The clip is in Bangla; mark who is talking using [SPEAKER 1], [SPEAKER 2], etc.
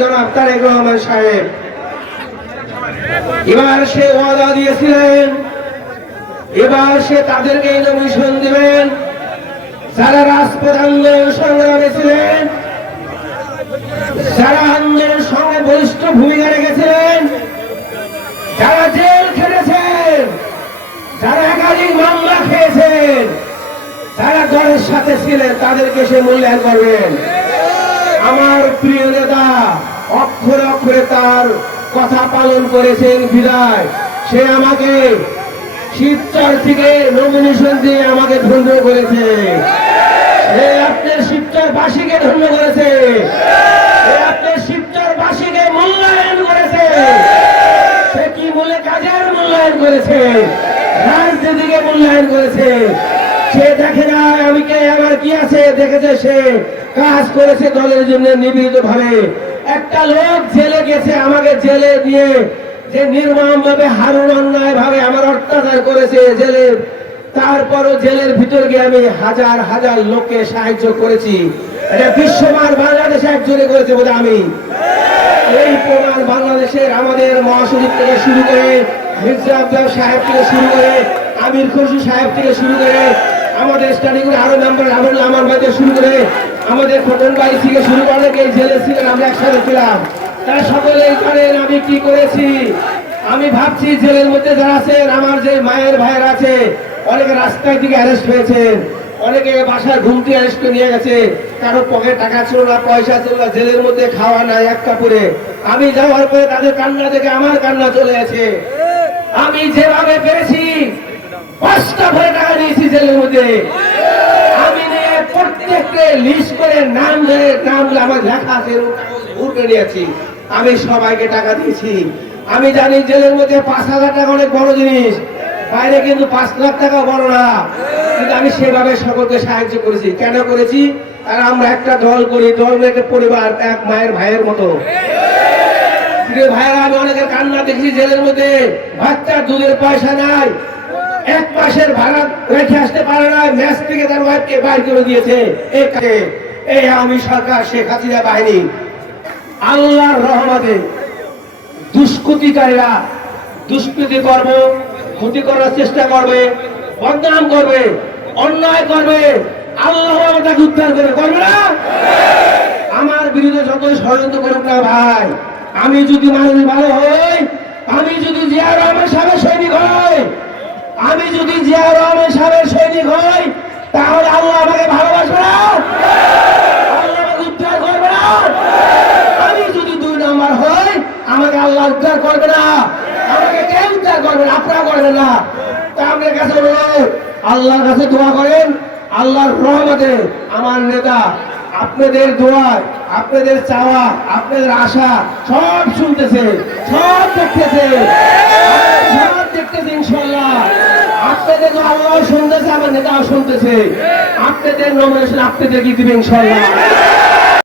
[SPEAKER 1] জনাব তারেক রহমান সাহেব। এবার সে ওয়াদা দিয়েছিলেন, এবার সে তাদেরকে নমিশন দিবেন। যারা রাজপথ আন্দোলন সংগ্রামে ছিলেন, যারা আন্দোলন সঙ্গে বলিষ্ঠ ভূমিকা রেখেছিলেন, যারা জেল খেটেছেন, যারা একাধিক মামলা খেয়েছেন, যারা দলের সাথে ছিলেন, তাদেরকে সে মূল্যায়ন করবেন। আমার প্রিয় নেতা, অক্ষরে অক্ষরে তার কথা পালন করেছেন বিদায়। সে আমাকে শিবচর থেকে নমিনেশন দিয়ে আমাকে ধন্য করেছে। সে আপনার শিবচর বাসীকে ধন্য করেছে। সে শিবচর বাসীকে সে কি কাজের মূল্যায়ন মূল্যায়ন করেছে। সে দেখে না আমি কে, আমার কি আছে? দেখেছে সে কাজ করেছে দলের জন্য নিবেদিত ভাবে একটা লোক জেলে গেছে, আমাকে জেলে দিয়ে যে নির্মম ভাবে হারুন অন্যায় ভাবে আমার অত্যাচার করেছে জেলে, তারপরও জেলের ভিতর গিয়ে আমি হাজার হাজার লোককে সাহায্য করেছি। এটা বিশ্বমান বাংলাদেশে একজনে করেছে বলে আমি। এই প্রমাণ বাংলাদেশের আমাদের মহাসচিব থেকে শুরু করে মির্জা আব্বাস সাহেব থেকে শুরু করে আমির খুশি সাহেব থেকে শুরু করে আমাদের স্টাডি করে আরও মেম্বার আমার ভাই থেকে শুরু করে আমাদের খোকন ভাই থেকে শুরু করে অনেকে জেলে ছিলেন আমরা একসাথে ছিলাম। তারা সকলেই জানেন আমি কি করেছি। আমি ভাবছি জেলের মধ্যে যারা আছেন, আমার যে মায়ের ভাইয়ের আছে, অনেকে রাস্তায় থেকে অ্যারেস্ট হয়েছেন অনেকে বাসায় ঘুমটি অ্যারেস্ট নিয়ে গেছে। কারও পকেট টাকা ছিল না, পয়সা ছিল না, জেলের মধ্যে খাওয়া নাই এক কাপড়ে। আমি যাওয়ার পরে তাদের কান্না দেখে আমার কান্না চলে গেছে। আমি যেভাবে পেরেছি, পাঁচটা ভরে টাকা নিয়েছি জেলের মধ্যে। লিস্ট করে নাম ধরে, নাম আমার লেখা আছে ঘুরকে নিয়েছি আমি সবাইকে টাকা দিয়েছি। আমি জানি জেলের মধ্যে পাঁচ হাজার টাকা অনেক বড় জিনিস। বাইরে কিন্তু পাঁচ লাখ টাকা বড় না। কিন্তু আমি সেভাবে সকলকে সাহায্য করেছি। কেন করেছি? আর আমরা একটা দল করি, দল একটা পরিবার, এক মায়ের ভাইয়ের মতো। ভাইয়েরা, আমি অনেকের কান্না দেখছি জেলের মধ্যে। বাচ্চার দুধের পয়সা নাই। এক মাসের ভাড়া রেখে আসতে পারে না, ম্যাচ থেকে তার ওয়াইফকে বাইর করে দিয়েছে। এই আমি সরকার, শেখ হাসিনা বাহিনী। আল্লাহর রহমতে দুষ্কৃতিকারীরা দুষ্কৃতি করব ক্ষতি করার চেষ্টা করবে, বদনাম করবে, অন্যায় করবে, আল্লাহ তাকে উদ্ধার করে করবে না? আমার বিরুদ্ধে যত ষড়যন্ত্র করুক না ভাই, আমি যদি মানুষ ভালো হই, আমি যদি জিয়া রহমান সাহেবের সৈনিক হই আমি যদি জিয়া সৈনিক হই, তাহলে আল্লাহ আমাকে ভালোবাসবে না? আল্লাহ আমাকে উদ্ধার করবে না? আমি যদি দুই নাম্বার হই, আমাকে আল্লাহ উদ্ধার করবে না। আমাকে কেউ উদ্ধার করবে না? আপনারা করবে না। তা আমাদের কাছে আল্লাহর কাছে দোয়া করেন, আল্লাহর রহমতে আমার নেতা, আপনাদের দোয়ায়, আপনাদের চাওয়া, আপনাদের আশা সব শুনতেছে, সব দেখতেছে। সব দেখতেছে ইনশাল্লাহ। আমার নেতাও শুনতেছে। আপনাদের নমিনেশন আপনাদের দিবেন ইনশাল্লাহ।